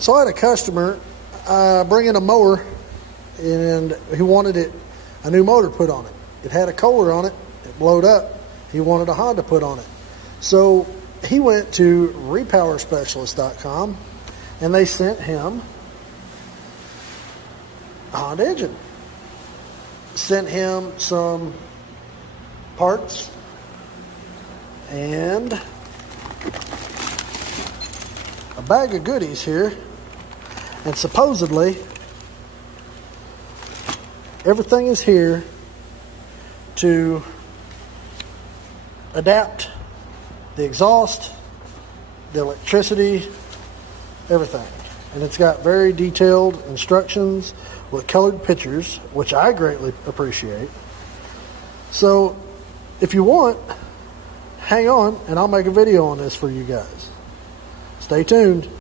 So I had a customer bring in a mower, and he wanted a new motor put on it. It had a Kohler on it. It blowed up. He wanted a Honda put on it. So he went to repowerspecialist.com, and they sent him a Honda engine. Sent him some parts and a bag of goodies here. And supposedly, everything is here to adapt the exhaust, the electricity, everything. And it's got very detailed instructions with colored pictures, which I greatly appreciate. So if you want, hang on and I'll make a video on this for you guys. Stay tuned.